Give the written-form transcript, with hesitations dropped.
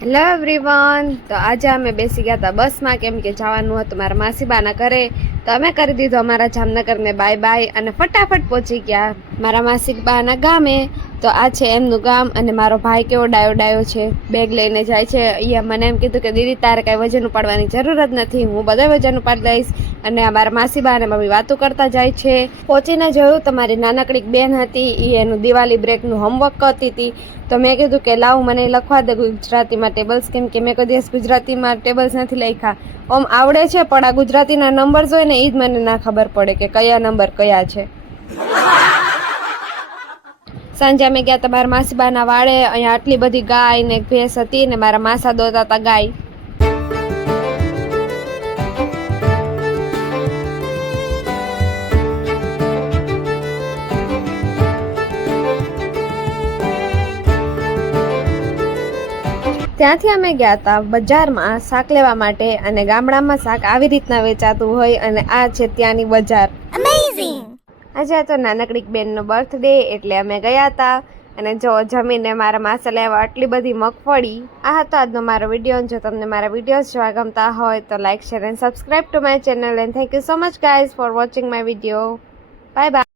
Hello everyone, તો આજે અમે બેસી ગયા હતા બસમાં, કેમ કે જવાનું હતું મારા માસીબાના ઘરે. તો અમે કરી દીધું અમારા જામનગરને બાય બાય અને ફટાફટ પહોંચી ગયા મારા માસીબાના ગામે. તો આ છે એમનું ગામ અને મારો ભાઈ કેવો ડાયો ડાયો છે, બેગ લઈને જાય છે. અહીંયા મને એમ કીધું કે દીદી તારે કાંઈ વજન ઉપાડવાની જરૂર જ નથી, હું બધા વજન ઉપાડી દઈશ. અને અમારા માસીબા અને મમ્મી વાતો કરતા જાય છે. પહોંચીને જોયું તો મારી નાનકડી બેન હતી, એ એનું દિવાળી બ્રેકનું હોમવર્ક કરતી હતી. તો મેં કીધું કે લાવ મને લખવા દે ગુજરાતીમાં ટેબલ્સ, કેમ કે મેં કોઈ દિવસ ગુજરાતીમાં ટેબલ્સ નથી લખ્યા. આમ આવડે છે પણ આ ગુજરાતીના નંબર્સ હોય ને એ જ મને ના ખબર પડે કે કયા નંબર કયા છે. સાંજે અમે ગયા હતા મારા માસીબાના વાડે. અહીંયા આટલી બધી ગાય ને ભેંસ હતી ને મારા માસા દોતા હતા ગાય. ત્યાંથી અમે ગયા હતા બજારમાં શાક લેવા માટે, અને ગામડામાં શાક આવી રીતના વેચાતું હોય, અને આ છે ત્યાંની બજાર. આજે તો નાનકડી બેનનો બર્થડે એટલે અમે ગયા હતા. અને જો જમીને મારા માસા લેવા આટલી બધી મગફળી. આ હતો આજનો મારો વિડીયો. જો તમને મારા વિડીયોઝ જોવા ગમતા હોય તો like, share and subscribe to my channel. And thank you so much guys for watching my video. Bye bye.